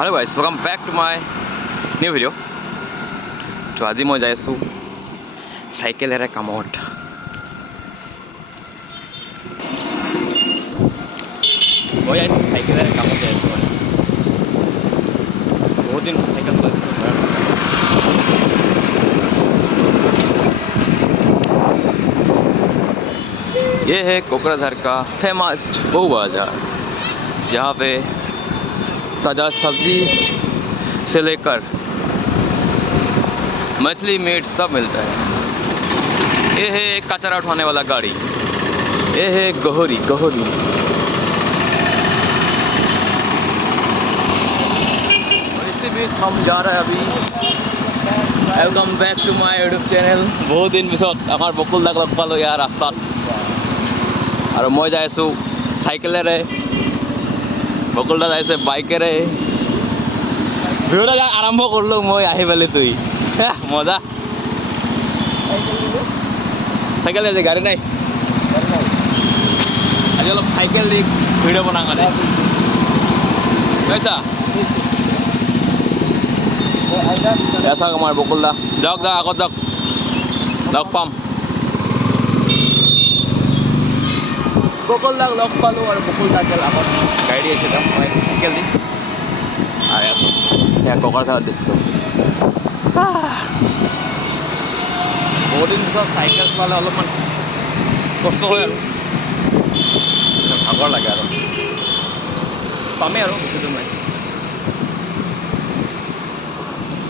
Hello guys, welcome back to my new video. So আজি মই যাই আছো চাইকেলেৰে কামত। মই যাই আছো চাইকেলেৰে কামত যাই আছো মানে। বহুত দিন চাইকেল চলাইছো। ये है कोकराझार का फेमस बहु बाजार, जहाँ पे ताज़ा सब्जी से लेकर मछली मीट सब मिलता है। ये है कचरा उठाने वाला गाड़ी, ये है गोहरी गोहरी। और इसी बीच हम जा रहे हैं अभी। Welcome back to my YouTube channel. बहुत दिन पिছত आमार बकुल दाक लग पालो यार रास्तात। और मैं যাই আছো সাইকেলেৰে, বকুলদা যাইছে বাইকেৰে। ভিডিওটা আৰম্ভ কৰিলো মই আহি পেলাই তুই মজা। চাইকেল আছে, গাড়ী নাই। আজি অলপ চাইকেল দি ভিডিও বনাওঁ মানে বুজিছা। চাওক আমাৰ বকুলদা, যাওক যাওক আগত যাওক, লগ পাম। বকুলদাক লগ পালোঁ আৰু বকুলদাকে আগত গাড়ী দি আছিল, মই আছোঁ চাইকেল দি আহি আছোঁ। এয়া কোকৰাঝাৰৰ দৃশ্য। বহুত দিন পিছত চাইকেল চলালে অলপমান কষ্ট হয় আৰু ভাগৰ লাগে আৰু পামেই আৰু বেছি দূৰ নাই।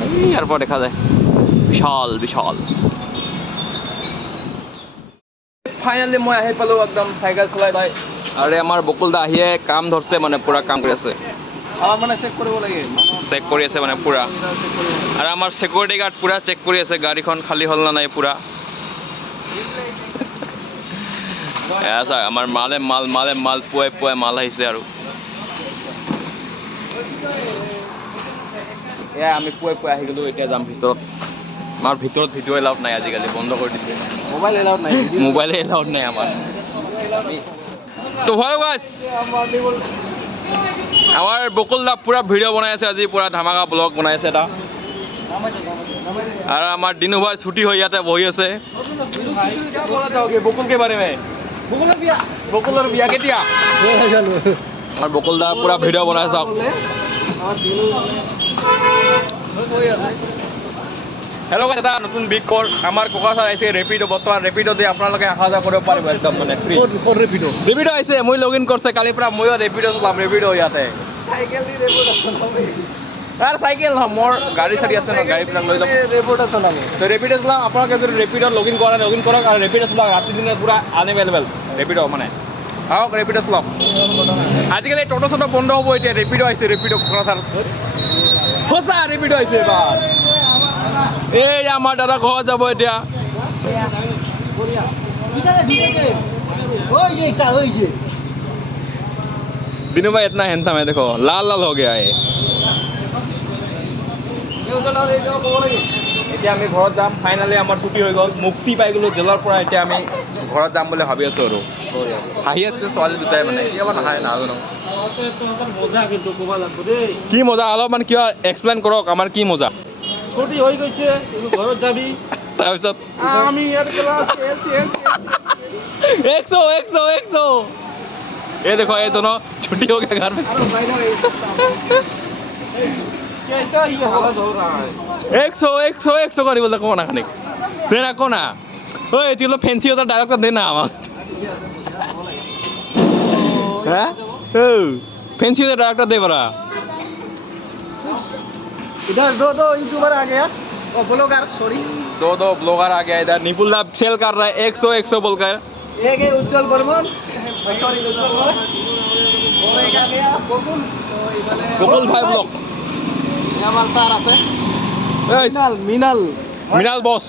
এই ইয়াৰ পৰা দেখা যায় বিশাল বিশাল। ফাইনেলি মই আহি পালোঁ একদম চাইকেল চলাই পাই। আৰু আমাৰ বকুলদা আহিয়ে কাম ধৰছে মানে, পূৰা কাম কৰি আছে। মানে চেক কৰিব লাগে, চেক কৰি আছে মানে পূৰা। আৰু আমাৰ চিকিউৰিটি গাৰ্ড পূৰা চেক কৰি আছে গাড়ীখন খালী হ'ল না নাই পূৰা। এয়া চাওক আমাৰ মালে মাল পুৱাই মাল আহিছে। আৰু এয়া আমি পুৱাই আহি গ'লোঁ। এতিয়া যাম ভিতৰত। আমাৰ ভিতৰত ভিডিঅ' এলাউড নাই আজিকালি, বন্ধ কৰি দিছে। মোবাইল এলাউড নাই, মোবাইলে এলাউড নাই আমাৰ। তো ভালো গাইছ, আমাৰ বকুলদা পূৰা ভিডিঅ' বনাই আছে আজি, পূৰা ধামাকা ব্লগ বনাই আছে এটা। আৰু আমাৰ দিনু ভাই ছুটি হৈ ইয়াতে বহি আছে। বকুলকে বাৰে মে বকুলৰ বিয়া কেতিয়া? আমাৰ বকুলদা পূৰা ভিডিঅ' বনাই চাওক। হেল্ল' গাইছ, এটা নতুন বিগ কল আমাৰ কোকৰাঝাৰ আহিছে ৰেপিড'। বৰ্তমান ৰেপিড' দি আপোনালোকে অহা যোৱা কৰিব পাৰিব একদম মানে ফ্ৰী। ৰেপিড' আহিছে, মই লগ ইন কৰিছে কালিৰ পৰা। ময়ো ৰেপিড' চলাম, ৰেপিড' ইয়াতে। চাইকেল দি ৰেপিড' চলাবি। আৰু চাইকেল নহয়, মোৰ গাড়ী চাড়ী আছে ন, গাড়ীবিলাক লৈ যাম। ৰেপিড' চলাব, তো ৰেপিড' চলাম। আপোনালোকে যদি ৰেপিড'ত লগ ইন কৰা নাই, লগ ইন কৰক। আৰু ৰেপিড' চলাওক, ৰাতি দিনে পূৰা আনএভেইলেবল ৰেপিড' মানে। আহক ৰেপিড' চলাওক। আজিকালি ট'টো চটো বন্ধ হ'ব এতিয়া, ৰেপিড' আহিছে। ৰেপিড' কোকৰাঝাৰ সঁচা ৰেপিড' আহিছে এইবাৰ। এই আমাৰ দাদা ঘৰত যাব এতিয়া। दिनू भाई इतना हैंडसम है, देखो लाल लाल हो गया है। এতিয়া আমি ঘৰত যাম। ফাইনেলি আমাৰ ছুটি হৈ গ'ল, মুক্তি পাই গ'লোঁ জেলৰ পৰা। এতিয়া আমি ঘৰত যাম বুলি ভাবি আছোঁ। আৰু হাঁহি আছে ছোৱালী দুটাই মানে, কেতিয়াবা নাহাঁহে নাজানো কি মজা। অলপমান কিবা এক্সপ্লেইন কৰক, আমাৰ কি মজা। ছুটি হৈ গৈছে, ঘৰত যাবি। তাৰপিছত আমি ইয়াত ক্লাছ ये देखो, ये दोनों छुट्टी हो गया घर में। कैसा ये हालत हो रहा है? 100 करी बोलते कोना खाने देना कोना। ओए तिलो फैंसी होता डायलॉग देना আমাক। हैं ओ फैंसी होता डायलॉग दे बरा। इधर दो यूट्यूबर आ गया, और ब्लॉगर, सॉरी दो ब्लॉगर आ गया इधर। निपुल दा सेल कर रहा है 100 बोलकर। एक है उज्जवल बर्मन, सॉरी उज्जवल, और एक आ गया बकुल। बकुल भाई ब्लॉग। ये हमार सर আছে মিনাল বস।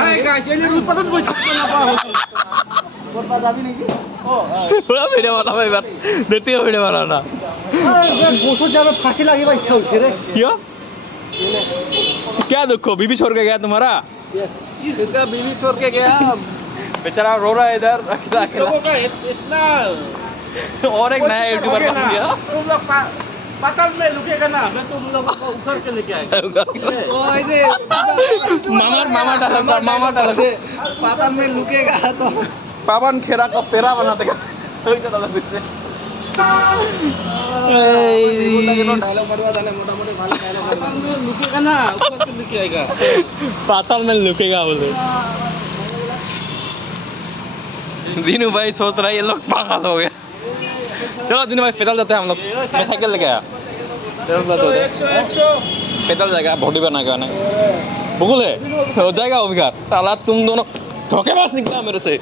আরে গাইস, এই যে রূপপাতন বই না পাওয়া হচ্ছে। কোনটা যাবি নাকি? ও পুরো ভিডিও বানাবো এবার, নেটিও ভিডিও বানাবো না। গোসল যাবে, ফাঁসি লাগে ভাই চলছে রে। क्यों? क्या दुख हो? बीबी छोड़ के गया तुम्हारा? इसका बीवी छोड़ के गया, बेचारा रो रहा है इधर अकेला। इतना और एक नया यूट्यूबर बन गया। तुम लोग पाताल में लुकेगा ना मैं तुम लोगों को उखड़ के लेके आएगा ওই যে मामा डाला পাতাল মে লুকেগা তো पावन खेरा का पेरा बनाते का डाला दिखते ডায়লগ মারবা তাহলে মোটামুটি ভালো ডায়লগ पाताल में लुकेगा ना उखड़ के लेके आएगा पाताल में लुकेगा बोले दीनू भाई सोच रहा है ये लोग पागल हो गए चलो दीनू भाई पैदल जाते हैं हम लोग मैं साइकिल लेके आया पैदल जाएगा बॉडी बनाएगा ना बुगुल है हो जाएगा वो भी घर साला तुम दोनों धोखेबाज निकला मेरे से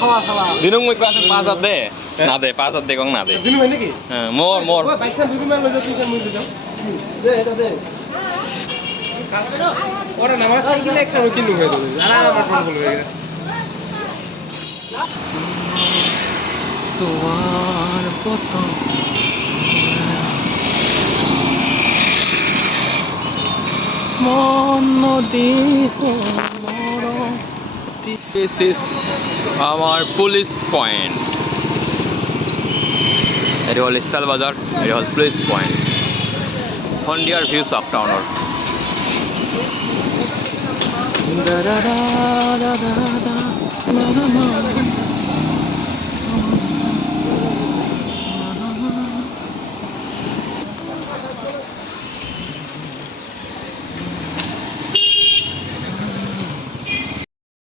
খাওয়া খাওয়া दिनू मुझे पास 5 दे ना दे 5 दे कौन ना दे दिनू भाई नाকি हाँ, मोर मोर ওই বাইকটা দুই মান লয়ে যাও তুই মুই লয়ে যাও দে এটা দে ওরা নামাজ সাইকেলে একটা কিনু হয়ে যাবে আর আমার ফোন বলবে सुवार पता This is our police point. It was Istal Bazar. It was police point. Hondiar views of town. Da da da da da da da da da.